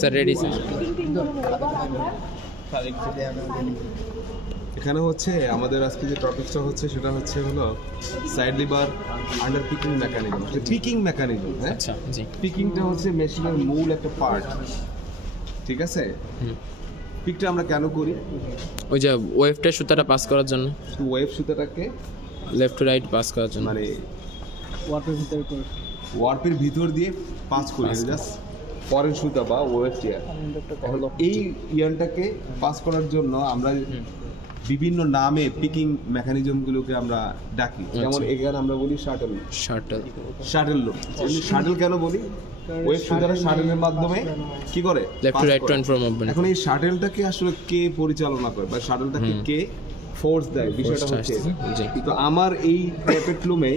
Sir ready sir. এখানে হচ্ছে আমাদের আজকে যে টপিকটা হচ্ছে সেটা হচ্ছে হলো side lever under picking mechanism. Picking mechanism, হ্যাঁ, আচ্ছা জি। পিকিংটা হচ্ছে মেশিনের মূল একটা পার্ট, ঠিক আছে? পিকটা আমরা কেন করি? ওই যে ওয়েভটা সুতাটা পাস করার জন্য, ওয়েভ সুতাটাকে লেফট টু রাইট পাস করার জন্য, মানে ওয়ার্পের ভিতর দিয়ে পাস করি, জাস্ট ফরেন সুতা বা ওয়েভ টিয়ার। এই ইয়ারটাকে পাস করার জন্য আমরা বিভিন্ন নামে পিকিং মেকানিজমগুলোকে আমরা ডাকি। যেমন এখানে আমরা বলি শাটল, শাটল লুপ। শাটল কেন বলি? ওয়েভ সুতারা শাটলের মাধ্যমে কি করে, left to right transfer movement. এখন এই শাটলটাকে আসলে কে পরিচালনা করে বা শাটলটাকে কে ফোর্স দেয়, বিষয়টা হচ্ছে। তো আমার এই পেটলুমে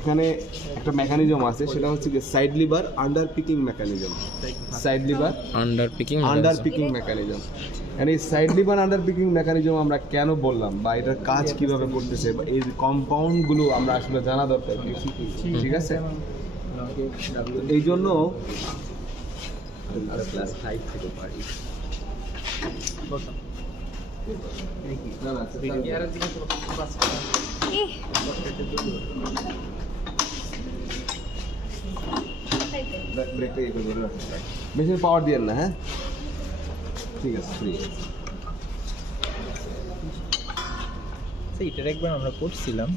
এখানে একটা মেকানিজম আছে, সেটা হচ্ছে যে side lever under picking mechanism. Side lever under picking mechanism. এই side lever under picking mechanism আমরা কেন বললাম, বা এটার কাজ কিভাবে করতেছে, বা এই কম্পাউন্ডগুলো আমরা আসলে জানা দরকার, ঠিক আছে? এই জন্য মেশিন পাওয়ার দিয়ে না, হ্যাঁ ঠিক আছে, ঠিক আছে। এটার একবার আমরা করছিলাম,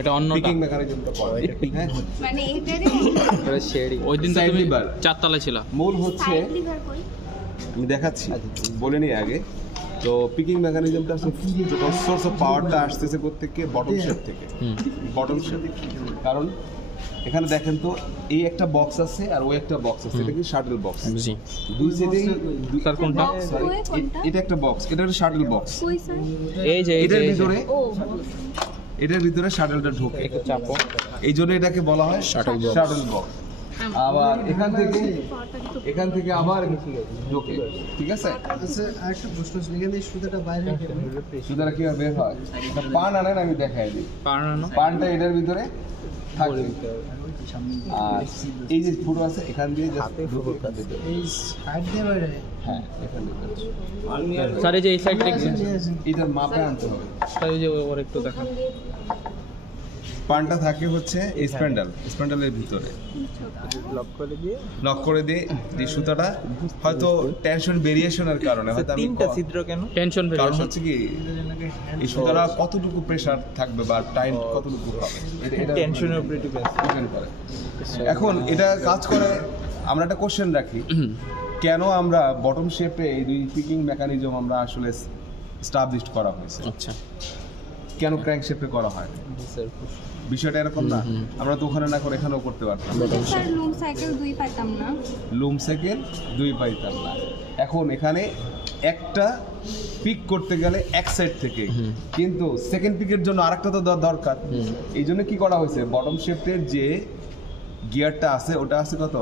এটা অন্য পিকিং মেকানিজমটা পড়া, হ্যাঁ মানে এটারে শেয়ারিং। ওই দিন তো তুমি চারতলায় ছিল। মূল হচ্ছে, সাইড লিভার কই আমি দেখাচ্ছি, বলে নিই আগে। তো পিকিং মেকানিজমটা আসলে সোর্স অফ পাওয়ারটা আসতেছে প্রত্যেককে বটম শেপ থেকে, বটম শেপ। কারণ এখানে দেখেন তো, এই একটা বক্স আছে আর ওই একটা বক্স আছে, এটা কি শাটল বক্স। জি, দুই সাইডেই স্যার কোনটা? এটা একটা বক্স, এটা একটা শাটল বক্স। কই স্যার? এই যে এটার ভিতরে, ও এটার ভিতরে শাটলটা ঢোকে, একটু চাপো। এই জন্য এটাকে বলা হয় শাটল বক্স। আবার এখান থেকে আবার ঢোকে, ঠিক আছে? আরেকটা প্রশ্ন ছিল, এখানে সুতাটা বাইরে সুতরাং কি বের হয়? পান আনেন, আমি দেখাই দিই। পানটা এটার ভিতরে থাকে, আর এই যে ফুটো আছে এখান দিয়ে এই সাইড দিয়ে বাইরে, হ্যাঁ এখান দিয়ে স্যার এই যে এই সাইড থেকে এটার মাপে আনতে হবে। স্যার এই যে ওর একটু দেখান। পানটা থাকে হচ্ছে স্প্যান্ডেলের ভিতরে লক করে দিয়ে এই সুতাটা হয়তো টেনশন ভেরিয়েশনের কারণে, হয়তো আমি তিনটা ছিদ্র কেন? টেনশন কারণ ভেরিয়েশন হচ্ছে কি এই সুতাটা কতটুকু প্রেসার থাকবে বা টাইম কতটুকু হবে, এটা টেনশনের উপরে ডিপেন্ড করে। এখন এটা কাজ করে, আমরা একটা কোশ্চেন রাখি, কেন আমরা বটম শেপে এই দুই পিকিং মেকানিজম আমরা আসলে এস্টাবলিশড করা হয়েছে? আচ্ছা, কেন ক্র্যাঙ্ক শেপে করা হয়? বিষয়টা এরকম না, আমরা তো ওখানে না করে এখানেও করতে পারতাম। স্যার লুম সাইকেল 2 পাইতাম না, লুম সাইকেল 2 পাইতাম না। এখন এখানে একটা পিক করতে গেলে এক সাইড থেকে, কিন্তু সেকেন্ড পিকের জন্য আরেকটা তো দরকার। এই জন্য কি করা হয়েছে, বটম শেফটের যে গিয়ারটা আছে ওটা আছে কত,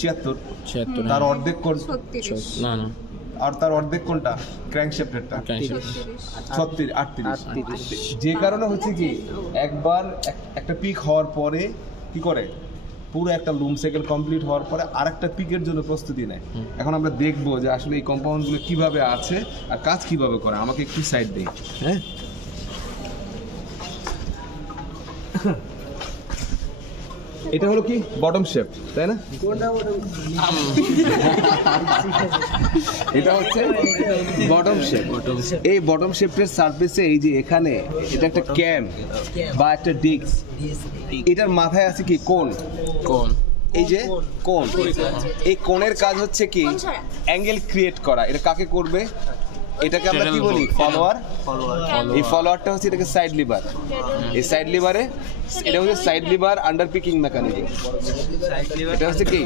76, তার অর্ধেক 36 না না, আর তার অর্ধেক কোনটা, ক্র্যাঙ্ক শেফটেরটা 38। যে কারণে হচ্ছে কি, একবার একটা পিক হওয়ার পরে কি করে, পুরো একটা লুম সাইকেল কমপ্লিট হওয়ার পরে আরেকটা পিকের জন্য প্রস্তুতি নেয়। এখন আমরা দেখবো যে আসলে এই কম্পাউন্ডগুলো কিভাবে আছে আর কাজ কিভাবে করে। আমাকে একটু সাইড দেই, হ্যাঁ। এটা হলো কি বটম শেপ, তাই না? এটা হচ্ছে বটম শেপ। এই বটম শেপের সারফেসে এই যে এখানে এটা একটা ক্যাম বা একটা ডিস্ক, এটার মাথায় আছে কি কোণ। এই যে কোণ, এই কোণের কাজ হচ্ছে কি অ্যাঙ্গেল ক্রিয়েট করা। এটা কাকে করবে? এটাকে আমরা কি বলি, ফলোয়ার। এই ফলোয়ারটা হচ্ছে এটাকে সাইড লিভার। এই সাইড লিভারে এটা হচ্ছে side lever under picking mechanism. এটা হচ্ছে কি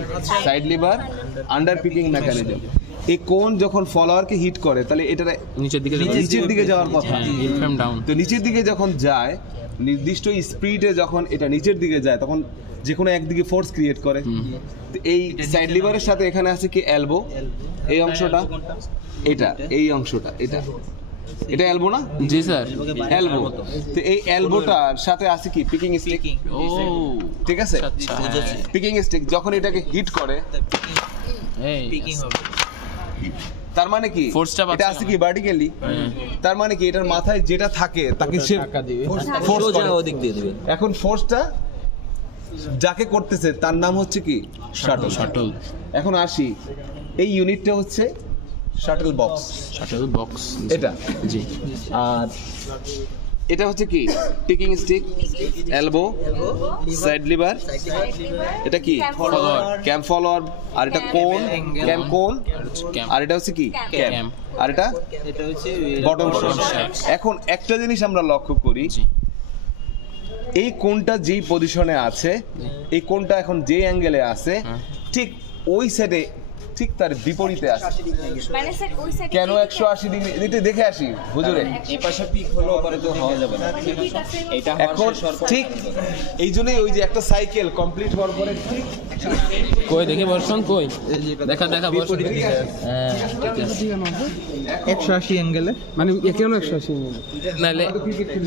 side lever under picking mechanism. এই কোণ যখন ফলোয়ারকে হিট করে তাহলে এটা নিচের দিকে যাওয়ার কথা। তো নিচের দিকে যখন যায়, নির্দিষ্ট স্পিডে যখন এটা নিচের দিকে যায়, তখন যে কোনো একদিকে ফোর্স ক্রিয়েট করে। এই সাইড লিভারের সাথে এখানে আছে কি এলবো, এই অংশটা, এটা এই অংশটা, এটা এলবো না? জি স্যার, এলবো। তো এই এলবোটার সাথে আছে কি পিকিং স্টিক। ঠিক আছে, পিকিং স্টিক যখন এটাকে হিট করে এই পিকিং হবে তার মানে কি Force-টা পাচ্ছে এটা আছে না। কি ভার্টিক্যালি, তার মানে কি এটার মাথায় যেটা থাকে তাকে সে টাকা দিবে ফোর্স করে। ওদিক দিয়ে দিবে। এখন ফোর্সটা যাকে করতেছে তার নাম হচ্ছে কি শাটল। শাটল এখন আসি, এই ইউনিটটা হচ্ছে শাটল বক্স, শাটল বক্স এটা জি আর এটা হচ্ছে কি picking stick, elbow, side lever, এটা কি ক্যাম্প ফলোয়ার, আর এটা কোন ক্যাম্প কোন, ক্যাম্প আর এটা হচ্ছে কি ক্যাম্প, ক্যাম্প আর এটা এটা হচ্ছে বটম Bottom শেপ। shaft। এখন একটা জিনিস আমরা লক্ষ্য করি, জি এই কোনটা যেই পজিশনে আছে, এই কোনটা এখন যে অ্যাঙ্গেলে আছে, হ্যাঁ। ঠিক ওই সাইডে ঠিক তার বিপরীতে আছে। মানে স্যার ওই সাইডে কেন 180 ডিগ্রি এটা দেখে আসি হুজুরে। এই পাশে পিক হলো পরে তো হওয়া যাবে না। এটা এখন ঠিক এই জন্যই ওই যে একটা সাইকেল কমপ্লিট হওয়ার পরে ঠিক কই দেখি বর্ষণ কই দেখা দেখা বর্ষণ হ্যাঁ 180 অ্যাঙ্গেলে মানে কেন 180 নালে ক্রিকেটে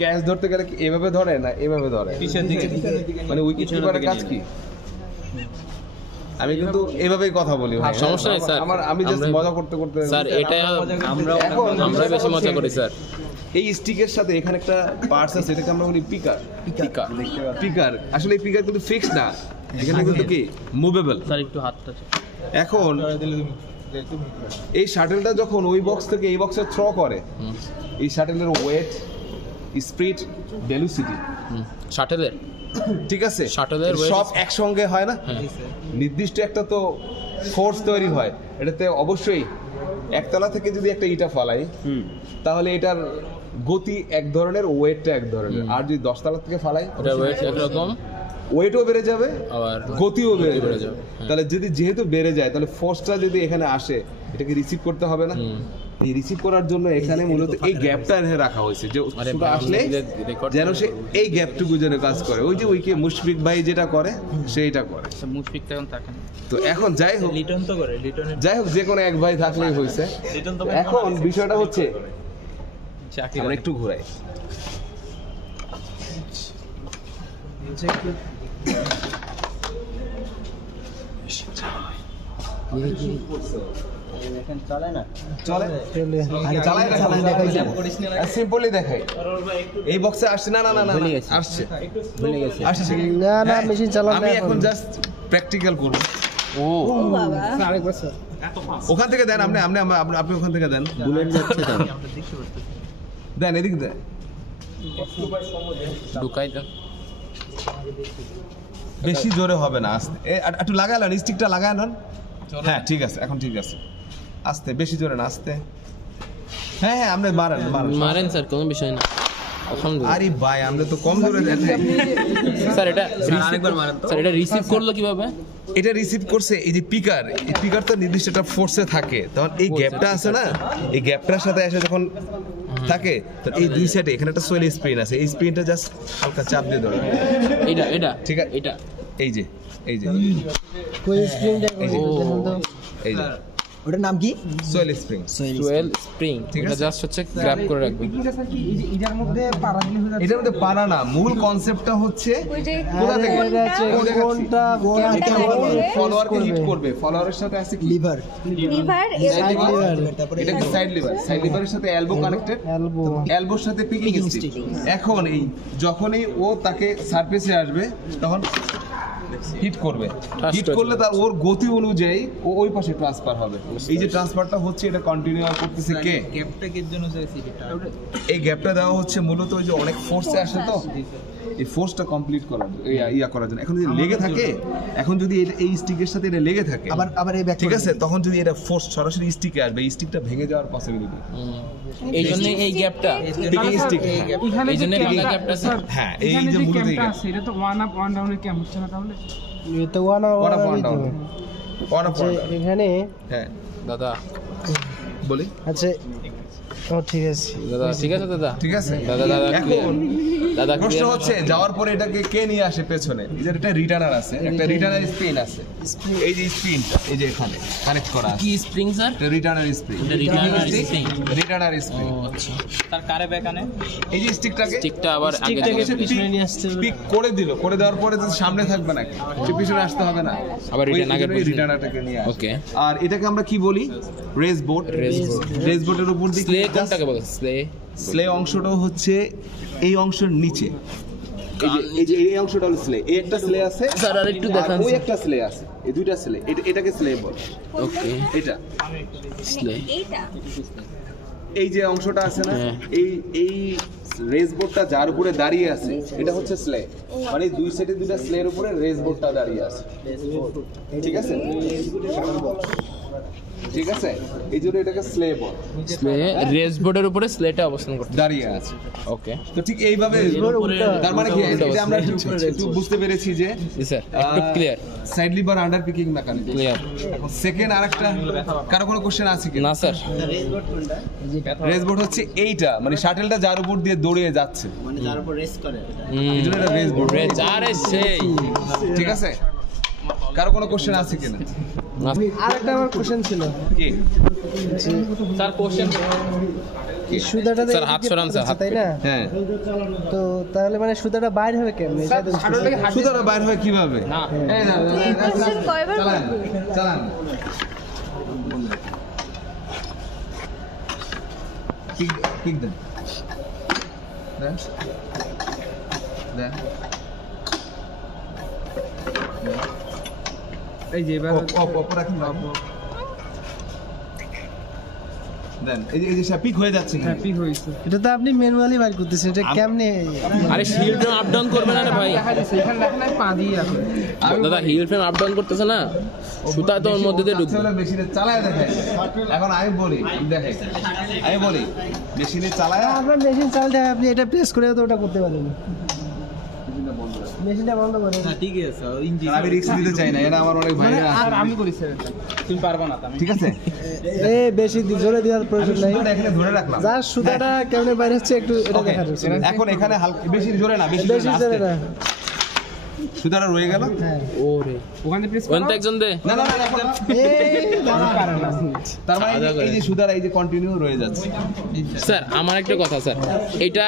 ক্যাচ ধরতে গেলে কি এভাবে ধরে না এভাবে ধরে, পিছন দিকে মানে উইকেট কিপারের কাজ কি? আমি কিন্তু এভাবেই কথা বলি ভাই, সমস্যা নেই স্যার আমি জাস্ট আমরা- মজা করতে করতে স্যার এটা আমরা এখন আমরা বেশি মজা করি স্যার এই স্টিকের সাথে এখানে একটা পার্টস আছে, এটাকে আমরা বলি পিকার। পিকার আসলে এই পিকার কিন্তু ফিক্স না, এখানে কিন্তু কি মুভেবল। স্যার একটু হাতটা এখন এই শাটলটা যখন ওই বক্স থেকে এই বক্সে থ্রো করে, এই শাটলের ওয়েট, স্পিড, ভেলোসিটি, শাটলের ঠিক আছে, শাটলের weight সব একসঙ্গে হয় না, নির্দিষ্ট একটা তো ফোর্স তৈরি হয়। এটাতে অবশ্যই একতলা থেকে যদি একটা ইটা ফলাই তাহলে এটার গতি এক ধরনের, ওয়েটটা এক ধরনের, আর যদি 10 তলা থেকে ফালাই এটা ওয়েট একরকম ওয়েটও বেড়ে যাবে আবার গতিও বেড়ে বেড়ে যাবে। যাবে। তাহলে যদি যেহেতু বেড়ে যায় তাহলে ফোর্সটা যদি এখানে আসে এটাকে রিসিভ করতে হবে না। এই রিসিভ করার জন্য এখানে মূলত এই গ্যাপটা রাখা হয়েছে যে আরে শুধু ভাই, আসলে আমাদের record যেন সে এই গ্যাপটুকু যেন কাজ করে, ওই যে উইকে মুশফিক ভাই যেটা করে সেইটা করে। মুশফিক তখন থাকে না তো এখন যাই হোক, লিটন তো করে লিটনের যাই হোক যে কোনো এক ভাই থাকলেই হয়েছে। এখন বিষয়টা হচ্ছে চাকরি আমরা একটু ঘুরাই, চলে না। চলে চালাই সিম্পলি দেখাই। এই বক্সে আসছে না না না না আসছে আসছে না না হ্যাঁ, মেশিন চালানো আমি এখন জাস্ট প্র্যাকটিক্যাল করব। ও ওখান থেকে দেন, আপনি আপনি আপনি আপনি ওখান থেকে দেন, বুলেট যাচ্ছে তো। দেন এদিক দেন। ঢুকাই দেন বেশি জোরে হবে না, আস্তে একটু লাগালেন, স্টিকটা লাগালেন। হ্যাঁ ঠিক আছে, এখন ঠিক আছে, আস্তে, বেশি জোরে না, আস্তে। হ্যাঁ হ্যাঁ আপনি মারেন মারেন। মারেন স্যার কোনো বিষয় না আলহামদুলিল্লাহ আরে ভাই আমরা তো কম জোরে দেন। স্যার এটা স্যার এটা রিসিভ করলো কিভাবে এটা রিসিভ করছে এই যে পিকার, এই পিকার তো নির্দিষ্ট একটা ফোর্সে থাকে, তখন এই গ্যাপটা আছে না, এই গ্যাপটার সাথে এসে যখন থাকে তো এই দুই সাইডে এখানে একটা সোয়েল স্প্রিন আছে, এই স্প্রিনটা জাস্ট হালকা চাপ দিয়ে ধরে, এটা এটা ঠিক আছে, এটা এই যে এই যে কই স্প্রিংটা এই যে ও এই যে ওটার নাম কি সোয়েল স্প্রিং। টুয়েল স্প্রিং ঠিক এটা আছে। জাস্ট হচ্ছে গ্র্যাব করে রাখবেন এটার মধ্যে পারা দিলে হয়ে এটার মধ্যে পারা না, মূল কনসেপ্টটা হচ্ছে ওই যে কোথা থেকে কোনটা ফলোয়ারকে হিট করবে, ফলোয়ারের সাথে আছে কি লিভার লিভার এটা কি সাইড লিভার, সাইড লিভারের সাথে এলবো কানেক্টেড, এলবো এলবোর সাথে পিকিং স্টিক। এখন এই যখনই ও তাকে সারফেসে আসবে তখন হিট করবে, হিট করলে তার ওর গতি অনুযায়ী ও ওই পাশে ট্রান্সফার হবে। এই যে ট্রান্সফারটা হচ্ছে এটা কন্টিনিউ করতেছে কে, গ্যাপটা কি জন্য সিটিটা এই গ্যাপটা দেওয়া হচ্ছে মূলত ওই যে অনেক ফোর্সে আসে তো এই ফোর্সটা কমপ্লিট করার ইয়া করার জন্য। এখন যদি লেগে থাকে, এখন যদি এটা এই স্টিকের সাথে এটা লেগে থাকে আবার এই ব্যাক ঠিক আছে, তখন যদি এটা ফোর্স সরাসরি স্টিকে আসবে, এই স্টিকটা ভেঙে যাওয়ার পসিবিলিটি। এই জন্য এই গ্যাপটা পিকিং স্টিক, এই জন্য গ্যাপটা স্যার হ্যাঁ এই যে মূলত এই gap। এটা তো ওয়ান আপ ওয়ান ডাউনের ক্যাম্প হচ্ছে না তাহলে এটা one One up, one down. One up, one down. এখানে হ্যাঁ দাদা বলি আচ্ছা ও ঠিক আছে দাদা ঠিক আছে দাদা ঠিক আছে দাদা এখন দাদা প্রশ্ন clear? হচ্ছে যাওয়ার পরে এটাকে কে নিয়ে আসে পেছনে এই যে একটা রিটার্নার আছে একটা রিটার্নার স্পিন আছে এই যে স্পিনটা এই যে এখানে কানেক্ট করা আছে কি স্প্রিং স্যার? রিটার্নার স্পিন এটা returner spring? রিটার্নার স্পিন ও আচ্ছা, তার কারে বেকানে এই যে স্টিকটাকে স্টিকটা আবার আগে থেকে পিছনে নিয়ে আসতে হবে পিক করে দিল করে দেওয়ার পরে তো সামনে থাকবে না সে পিছনে আসতে হবে না আবার return আগের position। রিটার্নারটাকে নিয়ে আসে Okay. আর এটাকে আমরা কি বলি রেস বোর্ড রেস বোর্ডের উপর দিকে স্লে কোনটাকে বলে? স্লে স্লে অংশটাও হচ্ছে এই অংশের নিচে এই অংশটা হলো স্লে এই একটা স্লে আছে স্যার আর একটু দেখান ওই একটা স্লে আছে এই দুইটা স্লে এটাকে স্লে বলে ওকে এটা স্লে এইটা এই যে অংশটা আছে না হ্যাঁ। এই রেস বোর্ডটা যার উপরে দাঁড়িয়ে আছে এটা হচ্ছে স্লে মানে দুই সাইডে দুইটা স্লের উপরে রেস বোর্ডটা দাঁড়িয়ে আছে ঠিক আছে ঠিক আছে এই জন্য এটাকে স্লে বল স্লে রেস বোর্ডের উপরে স্লেটা অবস্থান করতে দাঁড়িয়ে আছে ওকে তো ঠিক এইভাবে তার মানে কি এটা আমরা একটু বুঝতে পেরেছি যে জি স্যার একটু clear side lever under picking mechanism clear এখন সেকেন্ড আরেকটা কারো কোনো কোশ্চেন আছে কি না স্যার রেস বোর্ড হচ্ছে এইটা মানে শাটেলটা যার উপর দিয়ে দৌড়িয়ে যাচ্ছে এই জন্য এটা রেস বোর্ড আরে সেই ঠিক আছে কারো কোনো কোশ্চেন আছে কিনা আরেকটা আমার কোশ্চেন ছিল কি স্যার কোশ্চেন এই সুতাটা স্যার, হাত সরান স্যার, হাত তাই না হ্যাঁ তো তাহলে মানে সুতাটা বাইরে হবে কেমনে এটা তো বুঝতেছি না। সুতরাং বাইর হয় কিভাবে না এই না এই কোশ্চেন কয়বার চালান বলবো? চালান পিক দেন দেন দেন এই যে এবার অপ রাখুন দেন এই যে পিক হয়ে যাচ্ছে কিন্তু। হ্যাপি হয়েছে এটা তো আপনি ম্যানুয়ালি বাইর করতেছেন এটা কেমনে আরে হিল ফ্রেম আপ ডাউন করবে না রে ভাই দেখা যাচ্ছে এখানে দেখেন পা দিয়ে এখন দাদা হিল ফ্রেম আপ ডাউন করতেছে না সুতা তো ওর মধ্যে দিয়ে ঢুকবে মেশিনে চালায় দেখে এখন আমি বলি দেখে আমি বলি মেশিনে চালায় আপনার মেশিন চালাতে হয়, আপনি এটা প্রেস করে তো ওটা করতে পারেন মেশিনটা বন্ধ করেন আমি রিস্ক নিতে চাই না এটা আমার অনেক ভাই আর আমি করি স্যার তুমি পারবা না ঠিক আছে এ বেশি জোরে দেওয়ার প্রয়োজন নাই সুতাটা এখানে ধরে রাখলাম যার সুতাটা কেমনে বাইরে হচ্ছে একটু এটা Okay, দেখা যাচ্ছে এখন এখানে হালকা বেশি জোরে না বেশি বেশি জোরে না সুতাটা রয়ে গেল হ্যাঁ ওরে ওখানে প্রেস ওখানে তো একজন দে না না না এখন এই দাঁড়া। তার মানে এই যে সুতাটা এই যে কন্টিনিউ রয়ে যাচ্ছে স্যার আমার একটা কথা স্যার এটা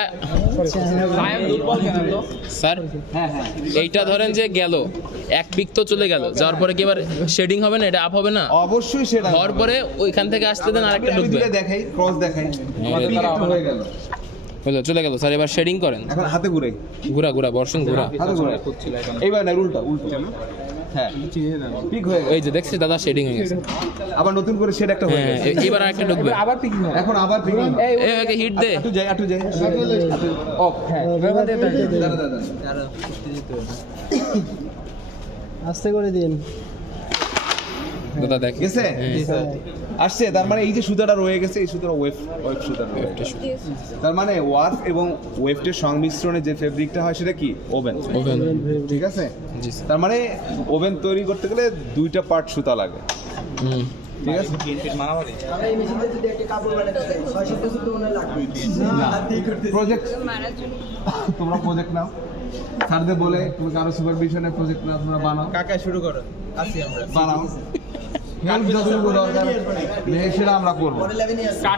স্যার হ্যাঁ হ্যাঁ এইটা ধরেন যে গেল এক পিক তো চলে গেল যাওয়ার পরে কি এবার শেডিং হবে না এটা আপ হবে না অবশ্যই সেটা হওয়ার পরে ওইখান থেকে আসতে দেন আরেকটা আমি ঢুকবে দুটো দেখাই ক্রস দেখাই হ্যাঁ, পিক একটু হয়ে গেল হলো চলে গেল স্যার এবার শেডিং করেন এখন হাতে ঘুরে ঘুরা ঘুরা বর্ষণ ঘুরা হাতে ঘুরে এইবার না উল্টা উল্টা হ্যাঁ পিক হয়ে গেল এই যে দেখছি দাদা শেডিং হয়ে গেছে আবার নতুন করে সেট একটা হয়ে হ্যাঁ গেছে এবার আরেকটা ঢুকবে আবার পিকিং হবে এখন আবার পিক একে হিট দে একটু যাই অফ হ্যাঁ দাঁড়া দাঁড়া আস্তে করে দিন দাদা দেখ গেছে আসছে তার মানে এই যে সুতাটা রয়ে গেছে এই সুতাটা ওয়েভ সুতা তার মানে ওয়ার্ফ এবং ওয়েভটের সংমিশ্রণে যে ফেব্রিকটা হয় সেটা কি ওভেন ওভেন ঠিক আছে জি স্যার তার মানে ওভেন তৈরি করতে গেলে দুইটা পার্ট সুতা লাগে হুম ঠিক আছে প্রজেক্ট মারার জন্য তোমরা প্রজেক্ট নাও স্যারদের বলে তুমি কারো সুপারভিশনে প্রজেক্ট নাও তোমরা বানাও কাকা শুরু করো আসি আমরা বানাও হেল্প যতটুকু দরকার সেটা আমরা করবো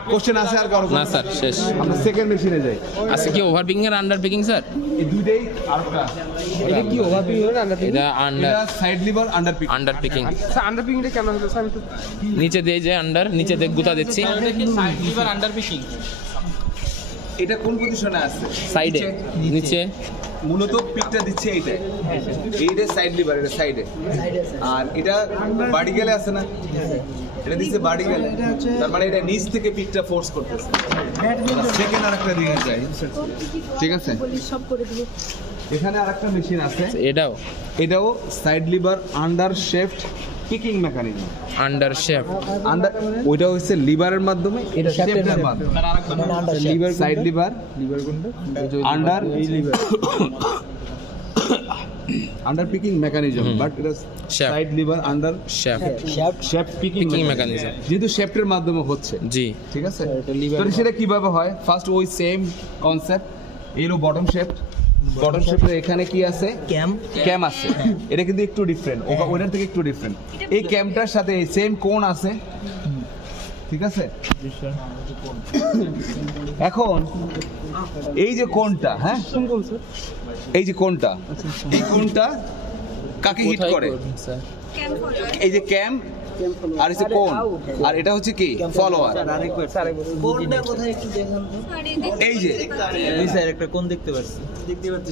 কোশ্চেন আছে আর কারো না স্যার শেষ আমরা সেকেন্ড মেশিনে যাই আজকে কি ওভার পিকিং এর আন্ডার পিকিং স্যার এই দুইটাই আরেকটা এটা কি ওভারভিউ হলো না এটা আন্ডার এটা side lever under pick under picking sir under পিকিংটা কেন হলো স্যার আমি তো নিচে দিয়ে যে আন্ডার নিচে দেখ গুতা দিচ্ছি এটা কোন পজিশনে আছে সাইডে নিচে মূলত পিকটা দিচ্ছে এইটা সাইড লিভার এটা সাইডে আর এটা বাড়ি গেলে আছে না এটা দিচ্ছে বাড়ি গেলে তার মানে এটা নিচ থেকে পিকটা ফোর্স করতেছে সেকেন্ড আরেকটা দিকে যায় ঠিক আছে সব করে দিব এখানে আরেকটা মেশিন আছে এটাও side lever under shaft picking mechanism under shape under ওইটা হচ্ছে লিভারের মাধ্যমে এটা শেফটের মাধ্যমে lever side lever under under picking mechanism, but এটা Shaft. Side lever under shaft picking Picking mechanism. যেহেতু শ্যাফটের মাধ্যমে হচ্ছে, জি ঠিক আছে। তো সেটা কিভাবে হয়? ফার্স্ট ওই সেম কনসেপ্ট, এই হলো বটম শেফট। বটম শেফটের এখানে কি আছে? ক্যাম আছে। এটা কিন্তু একটু ডিফারেন্ট, ওটার থেকে একটু ডিফারেন্ট। এই ক্যামটার সাথে এই সেম কোণ আছে, ঠিক আছে। এখন এই যে কোণটা, হ্যাঁ এই যে কোণটা, এই কোণটা কাকে হিট কোথায় করে? করবেন, স্যার? এই যে ক্যাম আর এই যে কোণ, আর এটা হচ্ছে কি ফলোয়ার। এই যে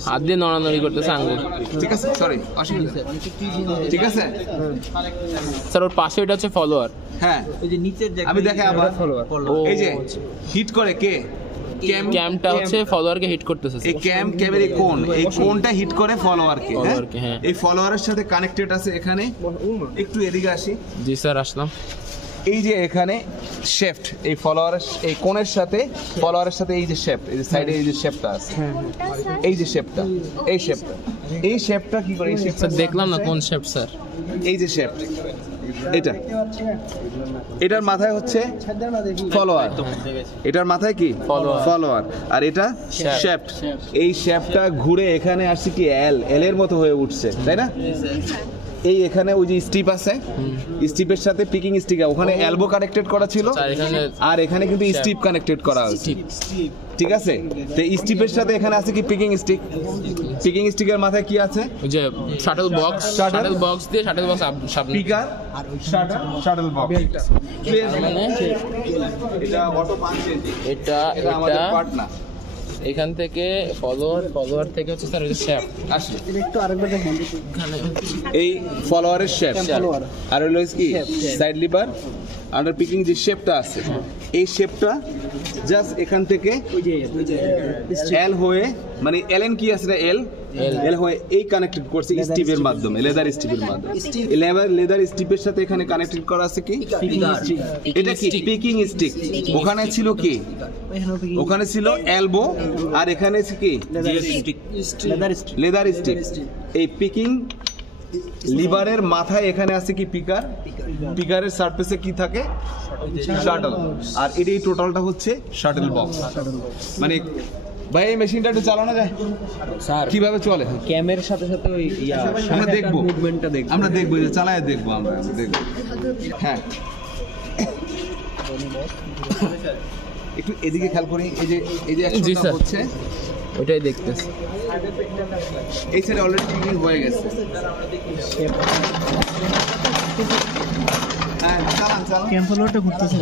হাত দিয়ে নড়ানড়ি করতেছে আঙ্গুল। ঠিক আছে, সরি অসুবিধা নেই। ঠিক আছে, স্যার ওর পাশে এটা হচ্ছে ফলোয়ার। হ্যাঁ আমি দেখে আবার ও এই যে হিট করে কে? ক্যাম। ক্যামটা হচ্ছে ফলোয়ারকে হিট করতেছে এই ক্যামের এই কোণ, এই কোণটা হিট করে ফলোয়ারকে। ফলোয়ারকে, হ্যাঁ। এই ফলোয়ারের সাথে কানেক্টেড আছে এখানে। একটু এদিকে আসি। জি স্যার আসলাম। এই যে এখানে শেফট, এই ফলোয়ারের এই কোণের সাথে ফলোয়ারের সাথে এই যে শেফট, এই যে সাইডে এই যে শেফটটা আছে, এই যে শেফটটা, এই শেফটটা, এই শেফটটা কি করে? এই শেফটটা স্যার দেখলাম না কোন শেপ স্যার। এই যে শেফট, এটা এটার মাথায় হচ্ছে ফলোয়ার, এটার মাথায় কি ফলোয়ার, আর এটা শেফট। এই শেফটটা ঘুরে এখানে আসছে কি এল এর মতো হয়ে উঠছে, তাই না? এই এখানে ওই যে স্টিপ আছে, স্টিপের সাথে পিকিং স্টিক, ওখানে এলবো কানেক্টেড করা ছিল, আর এখানে কিন্তু স্টিপ কানেক্টেড করা আছে, ঠিক আছে। তো স্টিপের সাথে এখানে আছে কি পিকিং স্টিক। পিকিং স্টিকের মাথায় কি আছে? ওই যে শাটল বক্স দিয়ে শাটল বক্স স্পিকার আর শাটল বক্স। এটা অটো পাঞ্চ চেঞ্জিং, এটা আমাদের পার্ট না। এখান থেকে ফলোয়ার থেকে হচ্ছে স্যার ওই যে শ্যাফট আসলে একটু আরেকবার দেখেন। এই ফলোয়ারের শেপ, আর হলো কি সাইড লিভার আন্ডার পিকিং যে শেপটা আছে, এই শেপটা জাস্ট এখান থেকে এল হয়ে, মানে এলএন কি আছে না, এল হয়ে এই কানেক্টেড করছে স্টিপের মাধ্যমে, লেদার স্টিপের মাধ্যমে। লেদার স্টিপের সাথে এখানে কানেক্টেড করা আছে কি? এটা কি পিকিং স্টিক। ওখানে ছিল কি? ওখানে ছিল এলবো, আর এখানে আছে কি লেদার স্টিক। এই পিকিং লিভারের মাথায় এখানে আছে কি পিকার, পিকারের সারফেসে কি থাকে? শাটল। আর এই টোটালটা হচ্ছে শাটল বক্স। মানে ভাই এই মেশিনটা একটু চালানো যায় স্যার? কিভাবে চলে? ক্যামের সাথে সাথে ওই আমরা দেখবো, মুভমেন্টটা দেখবো, আমরা দেখবো, যে চালায় দেখবো, আমরা দেখবো। হ্যাঁ একটু এদিকে খেয়াল করি। এই যে অ্যাকশনটা হচ্ছে, ওইটাই দেখতেছি। এই সাইডে অলরেডি পিকিং হয়ে গেছে। হ্যাঁ চালান। ক্যাম ফলোয়ারটা ঘুরতেছে।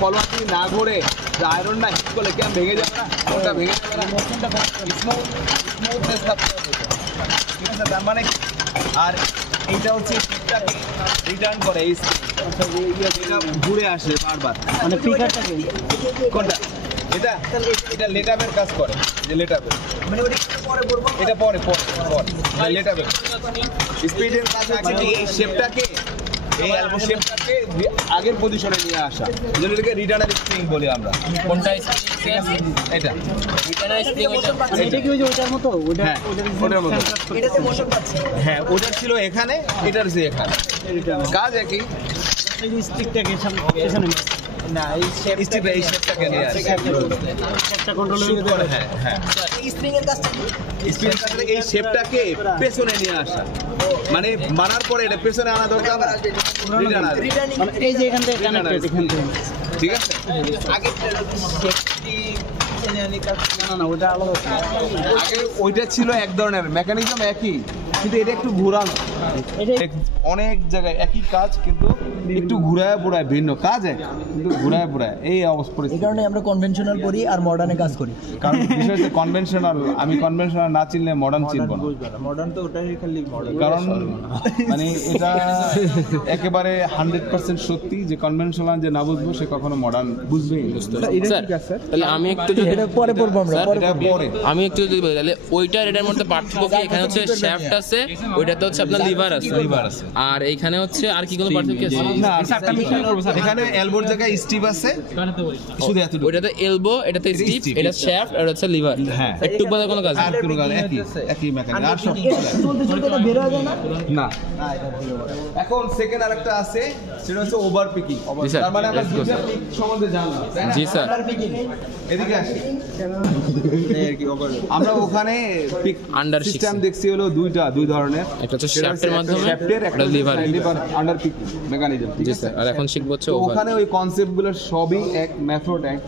ফলোয়ার যদি না ঘোরে, আয়রন না হিট করলে ক্যাম ভেঙে যাবে না, কোনটা ভেঙে যাবে না, স্মুথনেস থাকতে হবে, ঠিক আছে। তার মানে আর এইটা হচ্ছে রিটার্ন করে, এই এটা ঘুরে আসে বারবার। মানে পিকারটাকে কোনটা? এটা লেটাবের কাজ করে, যে লেটাবের, মানে এটা পরে লেটাবের স্পিডের কাজ হচ্ছে কি এই শেপটাকে, এই অ্যালবো শেপটাকে আগের পজিশনে নিয়ে আসা, যেটাকে রিটার্নার স্প্রিং বলি আমরা। কোনটা? এটা রিটার্নার স্প্রিং। এটা কি ওই যে ওটার মতো? হ্যাঁ ওটার মতো। এটাতে মোশন পাচ্ছে। হ্যাঁ ওটা ছিল এখানে, এটার যে এখানে কাজ একই। এই স্টিকটাকে পেছনে না, এই শেপটাকে নিয়ে আসে, একটা কন্ট্রোল করে। হ্যাঁ স্প্রিং এর কাজটা এই শেপটাকে পেছনে নিয়ে আসা, মানে মারার পরে এটা পেছনে আনা দরকার না, এই যে এখান থেকে কানেক্টেড, এখান থেকে, ঠিক আছে। আগে না ওটা আলাদা। আগে ওইটা ছিল এক ধরনের মেকানিজম একই, কিন্তু এটা একটু ঘোরানো, অনেক জায়গায় একই কাজ কিন্তু একটু ঘুরায় বুড়ায় ভিন্ন কাজ এক কিন্তু ঘুরায় বুড়ায় এই অবস্থা। এই কারণে আমরা কনভেনশনাল পড়ি আর মডার্নে কাজ করি। কারণ বিষয় হচ্ছে কনভেনশনাল, আমি কনভেনশনাল না চিনলে মডার্ন চিনব না। মডার্ন তো ওটাই খালি মডার্ন, কারণ মানে এটা একেবারে 100% সত্যি যে কনভেনশনাল যে না বুঝবো সে কখনো মডার্ন বুঝবেই স্যার তাহলে আমি একটু যদি এটা পরে পড়বো আমরা, পরে এটা পরে। আমি একটু যদি বলি তাহলে ওইটার এটার মধ্যে পার্থক্য কি? এখানে হচ্ছে শ্যাফট আছে, ওইটাতে হচ্ছে আপনার লিভার আছে, আর এইখানে হচ্ছে আর কি কোনো পার্থক্য আছে? না এখানে এলবোর জায়গায় স্টিভ আছে শুধু এতটুকু। ওইটাতে এলবো, এটাতে স্টিপ, এটা শ্যাফট আর হচ্ছে লিভার। হ্যাঁ। একটু বাদে কোনো কাজ আর কোনো কাজ একই মেকানিক আর সব চলতে চলতে এটা বের হয়ে যায় না? না। এখন সেকেন্ড আরেকটা আছে সেটা হচ্ছে ওভার পিকিং। জি স্যার, তার মানে আমরা let's go, দুইটা sir. পিক সম্বন্ধে জানলাম, তাই না? জি স্যার। এদিকে আসি। আমরা ওখানে পিক Under সিস্টেম six. দেখছি হলো দুই ধরনের। একটা হচ্ছে শ্যাফটের মাধ্যমে, শ্যাফটের একটা একটা lever. Lever under pick mechanism. জি স্যার, আর এখন শিখবো হচ্ছে তো ওভার। ওখানে ওই কনসেপ্টগুলো সবই এক, মেথড এক।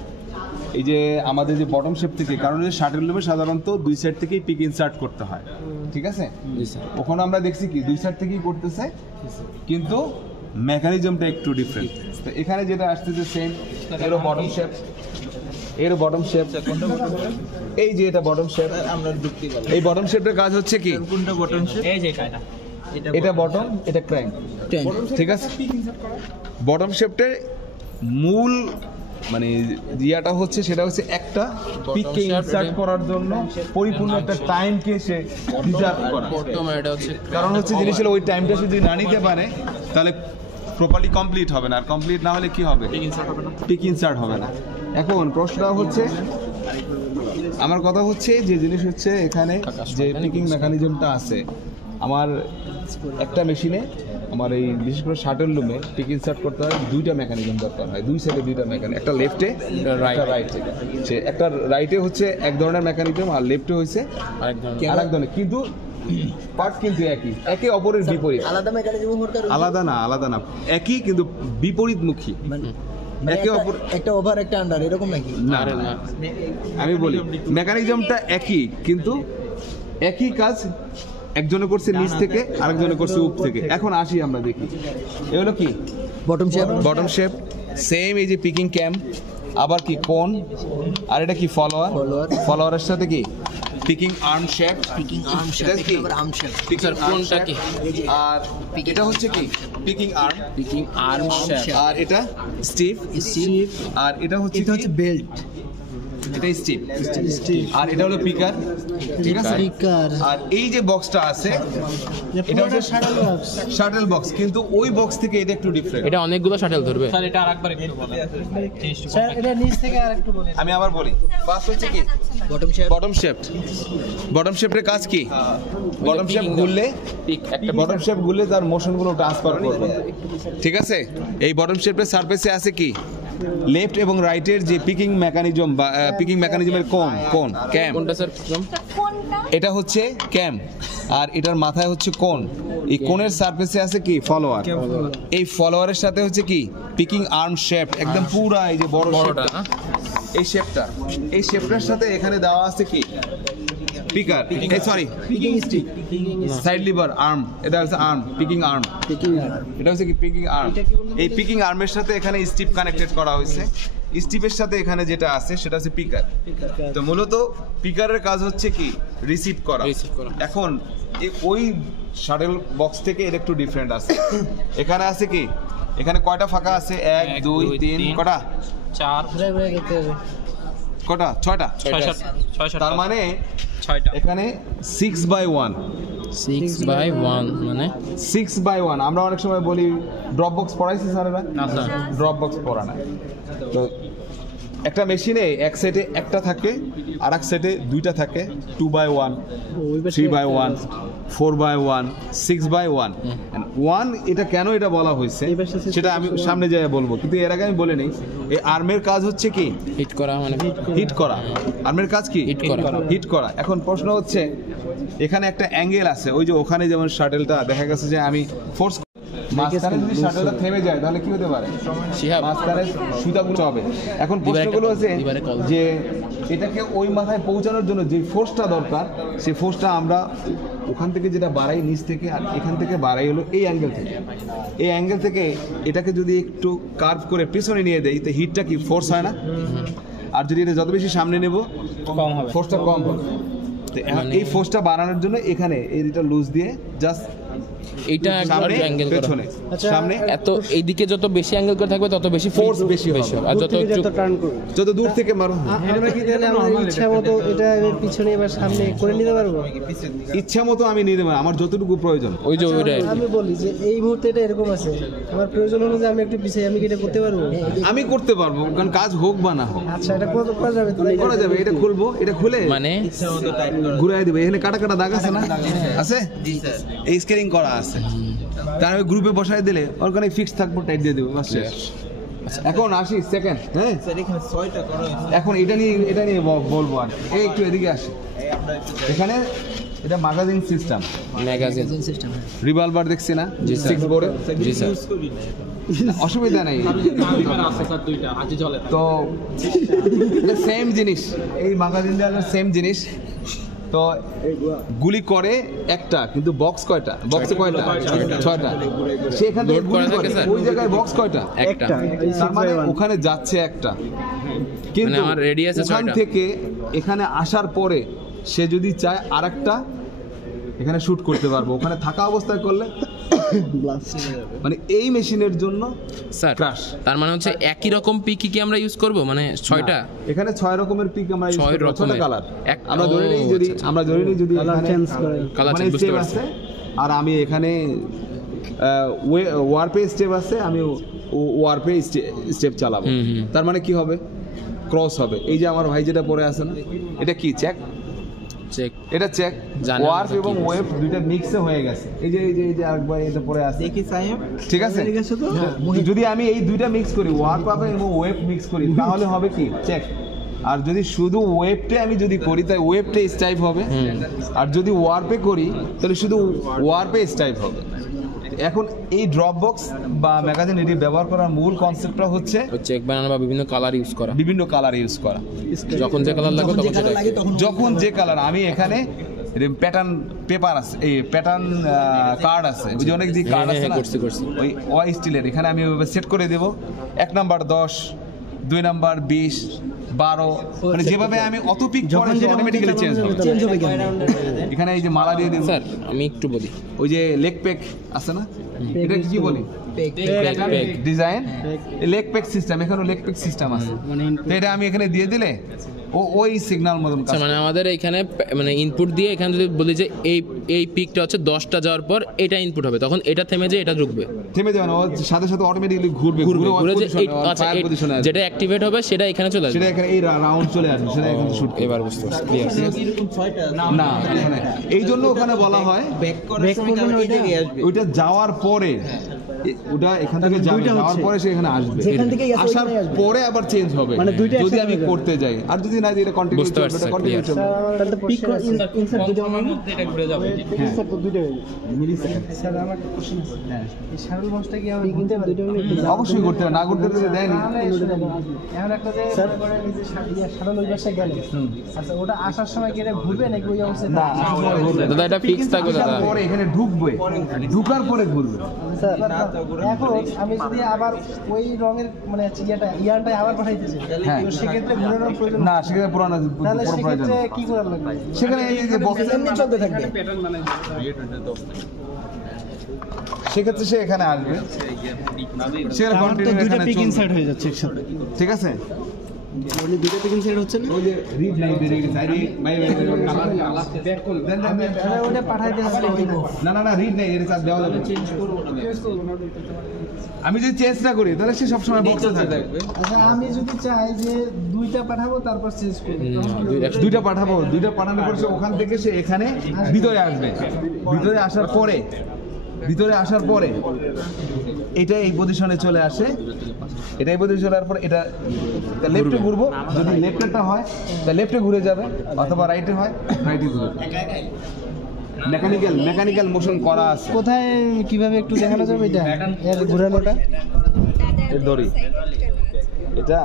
এই যে আমাদের যে বটম শেপ থেকে, কারণ এই শাটল লুমে সাধারণত দুই সাইড থেকেই পিক ইনসার্ট করতে হয়, ঠিক আছে? জি স্যার। ওখানে আমরা দেখছি কি দুই সাইড থেকেই করতেছে কিন্তু মেকানিজমটা একটু ডিফারেন্ট। তো এখানে যেটা আসতেছে সেম, এরও বটম শেপ, এর বটম শেপ, এই যে এটা বটম শেপ। আমরা যুক্তি বলি এই বটম শেপটার কাজ হচ্ছে কি? কোনটা বটন শেপ, এই যে কাটা এটা বটম, এটা ক্র্যাঙ্ক, ঠিক আছে? বটম শেপটার মূল মানে ইয়াটা হচ্ছে সেটা হচ্ছে একটা পিককে ইনসার্ট করার জন্য পরিপূর্ণ একটা টাইমকে সে রিজার্ভ করা। তোমার এটা হচ্ছে কারণ হচ্ছে জিনিস হলো ওই টাইমটা সে যদি না নিতে পারে তাহলে প্রপারলি কমপ্লিট হবে না, আর কমপ্লিট না হলে কি হবে? পিক ইনসার্ট হবে না। এখন প্রশ্নটা হচ্ছে, আমার কথা হচ্ছে যে জিনিস হচ্ছে এখানে যে পিকিং মেকানিজমটা আছে আমার একটা মেশিনে, আমার এই বিশেষ করে শাটল লুমে পিক ইনসার্ট করতে হয় দুইটা মেকানিজম দরকার হয়, দুই সাইডে দুইটা মেকানিজম, একটা লেফটে একটা রাইটে। সে একটা রাইটে হচ্ছে এক ধরনের মেকানিজম আর লেফটে হচ্ছে আরেক ধরনের। আরেক ধরনের, কিন্তু পার্ট কিন্তু একই, একে অপরের বিপরীত। আলাদা মেকানিজম দরকার। আলাদা না, একই কিন্তু বিপরীতমুখী, একে অপর। একটা ওভার একটা আন্ডার এরকম নাকি? না আরে না, আমি বলি মেকানিজমটা একই কিন্তু একই কাজ একজনে করছে নিচ থেকে আরেকজনে করছে উপ থেকে। এখন আসি আমরা দেখি এগুলো কি bottom shape, bottom shape same, এই যে পিকিং ক্যাম, আবার কি কোন, আর এটা কি ফলোয়ার, ফলোয়ারের সাথে কি picking arm shape, picking arm shape, এটা কি আর্ম শেপ। স্যার কোনটা কি? আর এটা হচ্ছে কি picking arm, picking arm shape, আর এটা স্টিভ, আর এটা হচ্ছে এটা হচ্ছে বেল্ট, এটা স্টিভ, আর এটা হলো পিকার, ঠিক আছে? আর এই যে বক্সটা আছে এটা হচ্ছে শাটল বক্স, কিন্তু ওই বক্স থেকে এটা একটু ডিফারেন্ট। এটা অনেকগুলো শাটল ধরবে। স্যার এটা আরেকবার একটু বলেন। স্যার এটা নিচ থেকে আরেকটু বলেন। আমি আবার বলি, ফার্স্ট হচ্ছে কি bottom shape. Bottom shape. Bottom শেপের কাজ কি? বটম শেপ ঘুরলে একটা বটম শেপ ঘুরলে তার মোশনগুলো ট্রান্সফার করবে, ঠিক আছে? এই বটম শেপের সারফেসে আছে কি লেফট এবং রাইটের যে পিকিং মেকানিজম বা পিকিং মেকানিজমের কোন ক্যাম, কোনটা স্যার? কোনটা? এটা হচ্ছে ক্যাম আর এটার মাথায় হচ্ছে কোন। এই কোণের সারফেসে আছে কি ফলোয়ার, এই ফলোয়ারের সাথে হচ্ছে কি পিকিং আর্ম শেপ, একদম পুরা এই যে বড়টা, বড়টা, এই শেপটা, এই শেপটার সাথে এখানে দেওয়া আছে কি পিকার, এই sorry picking stick, side lever arm, এটা হচ্ছে আর্ম, পিকিং আর্ম, এটা হচ্ছে কি পিকিং আর্ম। এই পিকিং আর্মের সাথে এখানে স্টিপ কানেক্টেড করা হয়েছে, স্টিপের সাথে এখানে যেটা আছে সেটা হচ্ছে পিকার। তো মূলত পিকারের কাজ হচ্ছে কি রিসিভ করা। এখন ওই শাটল বক্স থেকে এটা একটু ডিফারেন্ট আছে। এখানে আছে কি, এখানে কয়টা ফাঁকা আছে? 1 2 3 কটা? 4 কটা? 6টা। 6 তার মানে 6টা। এখানে 6/1 6/1 মানে 6/1 আমরা অনেক সময় বলি ড্রপ বক্স পড়াইছি স্যারেরা? না স্যার, ড্রপ বক্স পড়া না। তো একটা মেশিনে এক সেটে একটা থাকে আর এক সেটে দুইটা থাকে, 2/1 3/1 4/1 6/1 1। এটা কেন এটা বলা হয়েছে সেটা আমি সামনে যাই বলবো, কিন্তু এর আগে আমি বলে নেই এই আর্মের কাজ হচ্ছে কি হিট করা, মানে হিট করা। আর্মের কাজ কি হিট করা। এখন প্রশ্ন হচ্ছে এখানে একটা অ্যাঙ্গেল আছে, ওই যে ওখানে যেমন শাটলটা দেখা গেছে যে আমি ফোর্স মাঝখানে যদি শাটলটা থেমে যায় তাহলে কি হতে পারে? শিহাব মাঝখানে সুতাগুলো হবে। এখন প্রশ্নগুলো হচ্ছে যে এটাকে ওই মাথায় পৌঁছানোর জন্য যে ফোর্সটা দরকার সেই ফোর্সটা আমরা ওখান থেকে যেটা বাড়াই নিচ থেকে, আর এখান থেকে বাড়াই হলো এই অ্যাঙ্গেল থেকে। এই অ্যাঙ্গেল থেকে এটাকে যদি একটু কার্ভ করে পিছনে নিয়ে দেই, তো হিটটা কি ফোর্স হয় না? আর যদি এটা যত বেশি সামনে নেব কম হবে। ফোর্সটা কম হবে। তো এই ফোর্সটা বাড়ানোর জন্য এখানে এইটা লুজ দিয়ে জাস্ট এইটা একবার অ্যাঙ্গেল করা পেছনে সামনে এত এইদিকে যত বেশি অ্যাঙ্গেল করে থাকবে তত বেশি ফোর্স force বেশি হবে। আর যত যত টার্ন করব যত দূর থেকে মারো আমরা কি তাহলে আমাদের ইচ্ছা মতো এটা পিছনে এবার সামনে করে নিতে পারবো? ইচ্ছা মতো আমি নিয়ে নেবো, আমার যতটুকু প্রয়োজন। ওই যে ওইটা আমি বলি যে এই মুহূর্তে এটা এরকম আছে, আমার প্রয়োজন হলো যে আমি একটু পিছিয়ে, আমি কি এটা করতে পারবো? আমি করতে পারবো, কারণ কাজ হোক বা না হোক আচ্ছা, এটা কত করা যাবে? করা যাবে। এটা খুলবো, এটা খুলে মানে ঘুরাই দিবে। এখানে কাটা কাটা দাগ আছে না? আছে, এই স্কেলিং করা আছে। তার আমি গ্রুপে বসাই দিলে ওখানে ফিক্স থাকবো, টাইট দিয়ে দেবো, বাস শেষ। এখন আসি সেকেন্ড, হ্যাঁ এখন এটা নিয়ে বলবো। আর এই একটু এদিকে আসি। এখানে এটা magazine system, magazine system. Revolver দেখছি না? জি স্যার। 6 বোর্ডে। জি স্যার। অসুবিধা নেই। আছে স্যার দুইটা, আজি চলে। তো এটা সেম জিনিস, এই ম্যাগাজিন দেওয়ার সেম জিনিস। তো গুলি করে একটা, কিন্তু বক্স কয়টা? বক্সে কয়টা? 6টা। সেখান থেকে গুলি করে ওই জায়গায় বক্স কয়টা? একটা। তার মানে ওখানে যাচ্ছে একটা, কিন্তু আমার radius এ ওখান 6টা। থেকে এখানে আসার পরে সে যদি চায় আরেকটা এখানে শুট করতে পারবো, ওখানে থাকা অবস্থায় করলে মানে এই মেশিনের জন্য স্যার ক্রাশ। তার মানে হচ্ছে একই রকম পিক কি আমরা ইউজ করব, মানে 6টা? এখানে 6 রকমের পিক আমরা ইউজ 6 করব, 6টা রকমের। কালার। এক- আমরা ধরে নিই ও, যদি আচ্ছা, আমরা ধরে নিই যদি কালার এখানে চেঞ্জ করে কালার মানে বুঝতে স্টেপ পারছি। আছে, আর আমি এখানে ওয়ারপে স্টেপ আছে, আমি ওয়ারপে স্টেপ চালাবো। হুম, হুম। তার মানে কি হবে? ক্রস হবে। এই যে আমার ভাই যেটা পরে আছে না, এটা কি চেক? চেক। এটা চেক। জানি ওয়ার্প আমরা এবং কি ওয়েভ দুইটা মিক্সে হয়ে গেছে। এই যে আরেকবার এটা পরে আছে, ঠিক আছে? যদি আমি এই দুইটা মিক্স করি, ওয়ার্প পাবে এবং ওয়েভ মিক্স করি, তাহলে হবে কি? চেক। আর যদি শুধু ওয়েভটে আমি যদি করি, তাই ওয়েভটে স্টাইপ হবে। আর যদি ওয়ার্পে করি, তাহলে শুধু ওয়ার্পে স্টাইপ হবে। এখন এই ড্রপ বক্স বা ম্যাগাজিন এটি ব্যবহার করার মূল কনসেপ্টটা হচ্ছে চেক বানানো বা বিভিন্ন কালার ইউজ করা, বিভিন্ন কালার ইউজ করা। যখন যে কালার লাগবে তখন সেটা। যখন যে কালার, আমি এখানে প্যাটার্ন পেপার আছে, এই প্যাটার্ন কার্ড আছে, ওই যে অনেক যে কার্ড আছে না, করছি। ওই স্টিলের এখানে আমি সেট করে দেব। 1 নাম্বার 10, 2 নাম্বার 20, 12, মানে যেভাবে আমি অত পিক করে অটোমেটিক্যালি চেঞ্জ হবে। চেঞ্জ হবে কেন? এখানে এই যে মালা দিয়ে দেব। স্যার আমি একটু বলি, ওই যে লেগ পেক আছে না, এটা কি বলি? পেক। ডিজাইন লেগ পেক সিস্টেম, এখানে লেগ পেক সিস্টেম আছে। তো এটা আমি এখানে দিয়ে দিলে ওই সিগন্যাল মতন কাজ। মানে আমাদের এখানে মানে ইনপুট দিয়ে এখানে যদি বলি যে এই পিকটা হচ্ছে 10টা যাওয়ার পর এটা ইনপুট হবে, তখন এটা থেমে যে এটা ঢুকবে, থেমে যাবে না, ওর সাথে সাথে অটোমেটিক্যালি ঘুরবে। ঘুরে যে আচ্ছা, পজিশনে আসবে, যেটা অ্যাক্টিভেট হবে সেটা এখানে চলে আসবে। সেটা এখানে এই রাউন্ড চলে আসবে, সেটা এখানে শুট। এবার বুঝতে পারছি, ক্লিয়ার। না এখানে এই জন্য ওখানে বলা হয় ওইটা যাওয়ার পরে, ওটা এখান থেকে যাওয়ার পরে সে এখানে আসবে, যেখান থেকেই আসে আসার ওইখানেই আসবে। পরে আবার চেঞ্জ হবে মানে দুইটা যদি একসাথে আমি হবে। করতে যাই। আর যদি না এটা কন্টিনিউ বুঝতে পারছি, চলবে, কন্টিনিউ clear। চলবে। তাহলে তো পিক ইনসার্ট দুটো হবে, এটা ঘুরে যাবে। ইনসার্ট তো দুটো হবে মিলিসেকেন্ড। স্যার আমার একটা কোশ্চেন আছে, এই শাটল বক্সটা কি আমি কিনতে পারি? অবশ্যই করতে হবে, না করতে তো দেয়নি। এখন একটা যে স্যার করে এই যে শাটল ওই পাশে গেল, আচ্ছা ওটা আসার সময় কি এটা ঘুরবে নাকি ওই অবস্থায়? না, দাদা এটা ফিক্স থাকবে দাদা। আসার পরে এখানে ঢুকবে, ঢুকার পরে ঘুরবে। স্যার এখন আমি যদি আবার ওই রঙের মানে ইয়ারটাই আবার পাঠাইতে চাই, হ্যাঁ। তো সেক্ষেত্রে ঘুরানোর প্রয়োজন না, সেখানে পুরানো তাহলে পুরো প্রয়োজন সেক্ষেত্রে নেই। কি করার লাগবে? সেখানে এই যে বক্স এমনি চলতে থাকবে। সেক্ষেত্রে সে এখানে আসবে, সেখানে কন্টিনিউ এখানে চলবে। হয়ে যাচ্ছে একসাথে। ঠিক আছে? মানে দুটো পিক ইনসার্ট হচ্ছে না? ওই যে রিড নাই বেরিয়ে গেছে, আরে ভাই ওটা পাঠাইতে হবে না না না, রিড নাই, এর কাজ দেওয়া যাবে। আমি যদি চেঞ্জ না করি তাহলে সে সবসময় বক্সে থাকবে। আচ্ছা আমি যদি চাই যে দুইটা পাঠাবো তারপর চেঞ্জ করবো, দুইটা পাঠাবো, দুইটা পাঠানোর পর সে ওখান থেকে সে এখানে ভিতরে আসবে। ভিতরে আসার পরে এটা এই পজিশনে চলে আসে, এটা এই পজিশনে চলে আসার পর এটা লেফটে ঘুরবো, যদি লেফটেরটা হয় তা লেফটে ঘুরে যাবে, অথবা রাইটে হয় রাইটে ঘুরবে। মেকানিক্যাল মোশন করা আছে। কোথায় কিভাবে একটু দেখানো যাবে এটা এর ঘুরানোটা? এর দড়ি এটা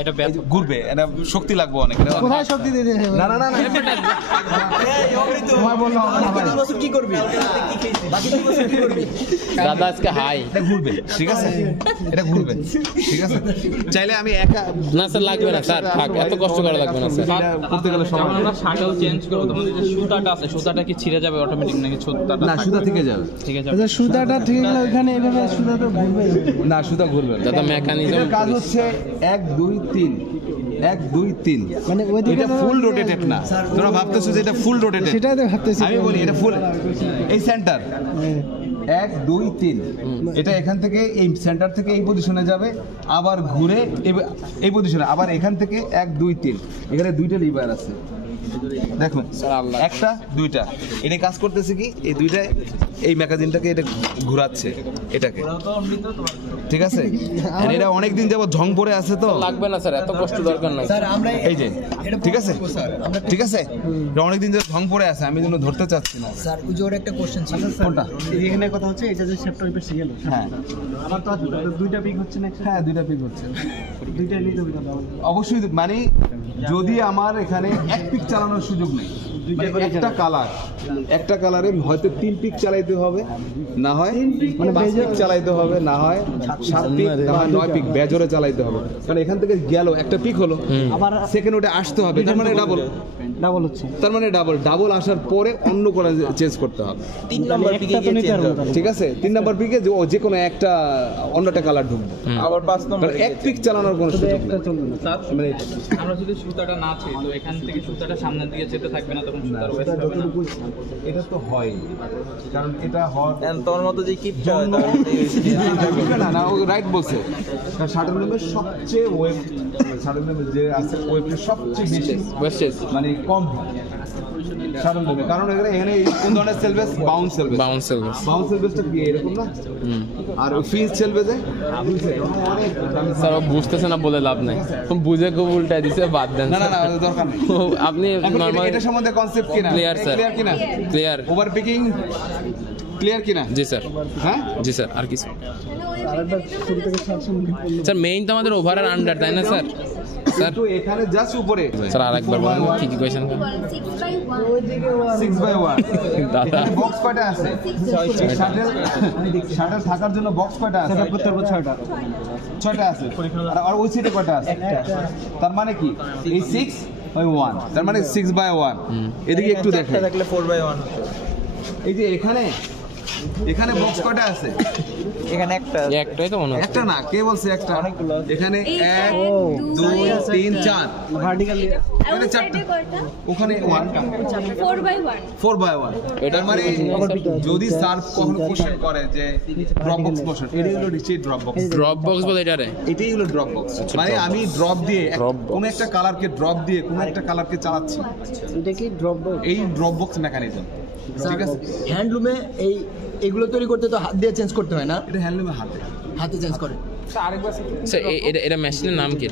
এটা এই যে ঘুরবে, এটা শক্তি লাগবে অনেক। এটা অনেক- কোথায় শক্তি দিতে হবে? না না না না তোমার বললো হবে না ভাই। কি করবি? বাকি 2 বছর কি করবি? দাদা আজকে হাই। এটা ঘুরবে, ঠিক আছে, এটা ঘুরবে, ঠিক আছে। চাইলে আমি একা না স্যার লাগবে না স্যার, থাক, এত কষ্ট করা লাগবে না স্যার। এটা করতে গেলে যখন সময় আমরা শাটল চেঞ্জ করবো তখন যে সুতাটা আছে সুতাটা কি ছিঁড়ে যাবে অটোমেটিক নাকি সুতাটা না, সুতা থেকে যাবে ঠিক আছে আচ্ছা, সুতাটা ঠিক গেলে ওইখানে এইভাবে সুতা তো ঘুরবে। না, সুতা ঘুরবে না। দাদা মেকানিজম এটার কাজ হচ্ছে 1 2 3 1 2 3 মানে ওইদিকে এটা ফুল রোটেটেড না, তোমরা ভাবতেছো যে এটা ফুল রোটেটেড। সেটাই তো ভাবতেছি। আমি বলি এটা ফুল, এই সেন্টার 1 2 3, এটা এখান থেকে এই সেন্টার থেকে এই পজিশনে যাবে, আবার ঘুরে এই পজিশনে, আবার এখান থেকে 1 2 3, এখানে 2টা লিভার আছে দেখুন, একটা 2টা, এটা কাজ করতেছে কি এই 2টায় এই ম্যাগাজিনটাকে এটা ঘোরাচ্ছে এটাকে, ঠিক আছে। আর এটা অনেক দিন যাবত ঝং পড়ে আছে তো, লাগবে না স্যার, এত কষ্ট দরকার নাই। স্যার আমরা এই যে ঠিক আছে, ঠিক আছে, এটা অনেক দিন যাবত ঝং পড়ে আছে, আমি যেন ধরতে চাচ্ছি না। স্যার ওই যে ওর একটা কোশ্চেন ছিল। কোনটা? এখানে কথা হচ্ছে এটা যে শেপটা ওই পাশে গেল। হ্যাঁ আমার তো দুইটা পিক হচ্ছে না, হ্যাঁ, 2টা পিক হচ্ছে, দুইটা নিতে হবে দাদা। অবশ্যই। মানে যদি আমার এখানে 1 পিক চালানোর সুযোগ নেই, মানে একটা কালারে হয়তো 3 পিক চালাইতে হবে, না হয় মানে 5 পিক চালাইতে হবে, না হয় 7 পিক, না হয় 9 পিক বেজোরে চালাইতে হবে। কারণ এখান থেকে গেল একটা পিক হলো, আবার সেকেন্ড ওটা আসতে হবে, তার মানে ডাবল হচ্ছে। তার মানে ডাবল আসার পরে অন্য করে চেঞ্জ করতে হবে, 3 নম্বর পিকে গিয়ে চেঞ্জ হবে। ঠিক আছে। 3 নাম্বার পিকে যে কোনো একটা অন্যটা কালার ঢুকবে, আবার 5 নম্বর 1 পিক চালানোর কোনো সুযোগ নেই। স্যার মানে আমরা যদি সুতাটা না ছিঁড়ি তো এখান থেকে সুতাটা সামনের দিকে যেতে থাকবে না, তখন সুতার ওয়েস্ট হবে না। এটা তো হয়, কারণ এটা হয় তোর মতো যে কিপটা না না, ও রাইট বলছে। শাটল নেমের সবচেয়ে ওয়েব, শাটল নেমের যে আছে ওয়েবটা সবচেয়ে বেশি ওয়েস্টেজ মানে কম শাটল নেমে, কারণ এখানে কোন ধরনের selvedge? Bounce selvedge. Bounce selvedge. Bounce সেলভেজটা কি এরকম না? আর ওই ফ্রিজ সেলভেজে অনেক দামি। স্যার ও বুঝতেছে না বলে লাভ নাই, বুঝে খুব উল্টাই দিছে, বাদ দেন না না না, দরকার নেই। ও, আপনি এখন নরমাল এটা সম্বন্ধে কনসেপ্ট কিনা? ক্লিয়ার স্যার, ক্লিয়ার কিনা? ক্লিয়ার। ওভার পিকিং ক্লিয়ার কিনা? জি স্যার, হ্যাঁ জি স্যার। আর কিছু আরেকবার শুরু থেকে স্যার, মেইন তো আমাদের ওভার আর আন্ডার, তাই না স্যার? স্যার তো এখানে জাস্ট উপরে স্যার আরেকবার বলুন কি কি কোয়েশ্চেন। 6/1 দাদা বক্স কয়টা আছে? শাটার থাকার জন্য বক্স কয়টা আছে? করতে হবে 6টা। 6টা আছে। আর ওই সাইডে কয়টা আছে? তার মানে কি এই 6/1, তার মানে 6/1। এদিকে একটু দেখেন, থাকলে 4/1 এই যে এখানে বক্স কয়টা আছে? এখানে একটা এই একটাই তো মনে হচ্ছে। একটা না, কে বলছে একটা? এখানে 1 2 3 4, ভার্টিক্যালি এখানে 4টা, ওখানে 1 4/1 4/1। এটার মানে যদি সার্ভ কখনো কোশ্চেন করে যে ড্রপ বক্স কোশ্চেন, এটাই হলো নিশ্চয়ই ড্রপ বক্স। ড্রপ বক্স বলে এটারে। এটাই হলো ড্রপ বক্স, মানে আমি ড্রপ দিয়ে কোন একটা কালারকে ড্রপ দিয়ে কোন একটা কালারকে চালাচ্ছি, এটা কি ড্রপ বক্স? এই ড্রপ বক্স মেকানিজম, ঠিক আছে। হ্যান্ডলুমে এগুলো তৈরি করতে তো হাত দিয়ে চেঞ্জ করতে হয় না, এটা হ্যান্ডলুমে হাতে চেঞ্জ করে। স্যার এটা মেশিনের নাম কি?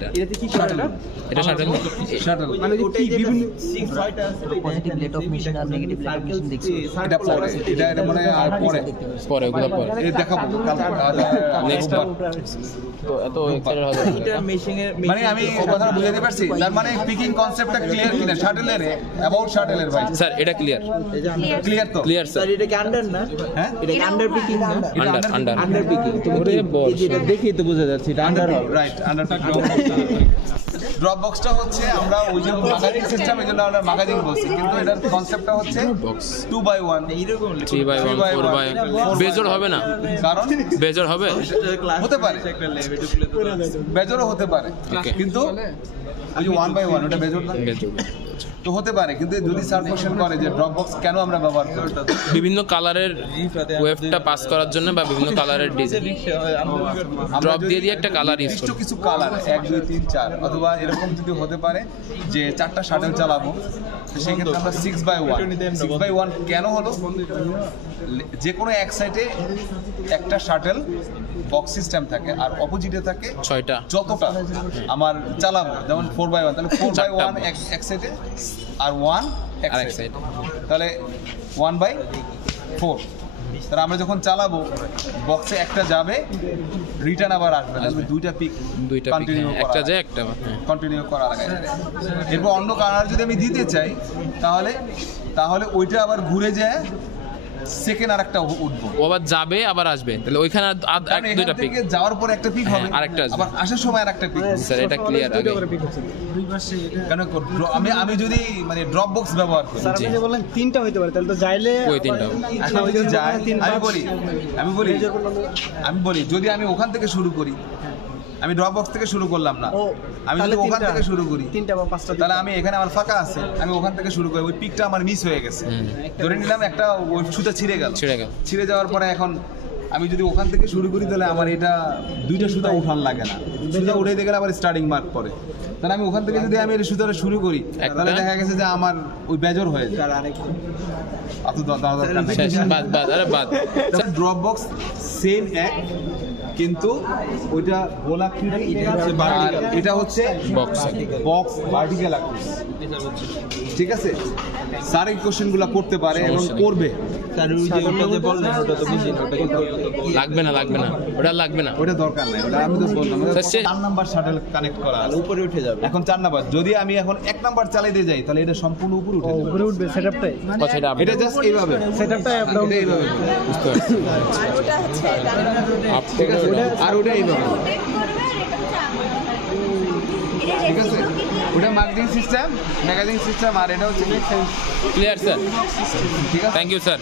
এটা শাটল। মানে কি বিভিন্ন পজিটিভ রেট অফ মিশন আর নেগেটিভ রেট অফ মিশন দেখছি। এটা পরে এটা মনে হয় আর পরে পরে ওগুলো পরে এই দেখাবো নেক্সট তো এত এক্সাইটেড হবে। এটা মেশিং এর মানে আমি কথাটা বুঝাতে পারছি, তার মানে পিকিং কনসেপ্টটা ক্লিয়ার কিনা শাটলের অ্যাবাউট শাটলের ভাই? স্যার এটা ক্লিয়ার, ক্লিয়ার তো? Clear sir. এটা কি আন্ডার না? হ্যাঁ এটা কি আন্ডার পিকিং না? আন্ডার আন্ডার পিকিং ওরে বস। দেখেই তো বোঝা যাচ্ছে এটা আন্ডার হবে। রাইট, আন্ডার ড্রপ বক্সটা হচ্ছে আমরা ওই যে ম্যাগাজিন সিস্টেম, এই জন্য আমরা ম্যাগাজিন বলছি, কিন্তু এটার কনসেপ্টটা হচ্ছে বক্স 2/1 এইরকম 3/1 4/1 বেজোর হবে না? কারণ বেজোর হবে? হতে পারে, বেজরও হতে পারে, Okay. কিন্তু ওই যে 1/1 ওটা বেজর না, বেজোর তো হতে পারে। কিন্তু যদি স্যার কোশ্চেন করে যে ড্রপ বক্স কেন আমরা ব্যবহার করি, বিভিন্ন কালারের ওয়েভটা পাস করার জন্য বা বিভিন্ন কালারের ডিজাইন ড্রপ দিয়ে দিয়ে একটা কালার ইউজ নির্দিষ্ট করি। কিছু কালার 1 2 3 4, অথবা এরকম যদি হতে পারে যে 4টা শাটল চালাবো, তো সেক্ষেত্রে আমরা 6/1 কেন হলো? যে কোনো এক সাইডে একটা শাটল বক্স সিস্টেম থাকে আর অপোজিটে থাকে 6টা। যতটা আমার চালাবো, যেমন 4/1, তাহলে 4/1 এক সাইডে আর 1 এক আরেক সাইডে, সাইড। তাহলে 1/4 তাহলে আমরা যখন চালাবো বক্সে একটা যাবে, রিটার্ন আবার আসবে, তাহলে দুইটা পিক কন্টিনিউ একটা যায় একটা কন্টিনিউ করা লাগে। এরপর অন্য কালার যদি আমি দিতে চাই তাহলে ওইটা আবার ঘুরে যায় সেকেন্ড আর একটা উঠবো, ও আবার যাবে আবার আসবে, তাহলে ওইখানে এক দুইটা পিক যাওয়ার পরে একটা পিক হবে, আরেকটা আসবে, আবার আসার সময় আরেকটা পিক। স্যার এটা ক্লিয়ার আগে কেন আমি যদি মানে ড্রপ বক্স ব্যবহার করি, স্যার আপনি যে বললেন তিনটা হইতে পারে, তাহলে তো যাইলে ওই তিনটা এখন যদি যাই, আমি বলি যদি আমি ওখান থেকে শুরু করি, আমি ড্রপ বক্স থেকে শুরু করলাম না, আমি যদি ওখান থেকে শুরু করি তিনটা বা পাঁচটা, তাহলে আমি এখানে আমার ফাঁকা আছে, আমি ওখান থেকে শুরু করি, ওই পিকটা আমার মিস হয়ে গেছে, ধরে নিলাম একটা ওই সুতা ছিঁড়ে যাওয়ার পরে এখন আমি যদি ওখান থেকে শুরু করি তাহলে আমার এটা দুইটা সুতা উঠান লাগে না, সুতা উঠে গেলে আবার স্টার্টিং মার্ক পরে, তাহলে আমি ওখান থেকে যদি আমি এই সুতাটা শুরু করি তাহলে দেখা গেছে যে আমার ওই বেজর হয়ে যায়। ড্রপ বক্স সেম এক, কিন্তু ওইটা গোলাকৃতি, এটা হচ্ছে বক্স ভার্টিক্যাল আকৃতি। ঠিক আছে, স্যার এই কোশ্চেনগুলো করতে পারে এবং করবে। লাগবে না ওটা লাগবে না, ওটা দরকার নাই, ওটা আমি তো বললাম 4 নাম্বার শাটল কানেক্ট করা আছে, উপরে উঠে যাবে। এখন 4 নাম্বার যদি আমি এখন 1 নাম্বার চালাইতে যাই তাহলে এটা সম্পূর্ণ উপরে উঠে যাবে, উপরে উঠবে সেটআপটাই, এটা জাস্ট এইভাবে সেটআপটাই আপ ডাউন এইভাবে বুঝতে পারছি। আর ওটা হচ্ছে ঠিক আছে, আর ওটা এইভাবে, ঠিক আছে, ওটা মার্কেটিং সিস্টেম, ম্যাগাজিন সিস্টেম, আর এটা হচ্ছে ক্লিয়ার স্যার, ঠিক আছে। Thank you sir.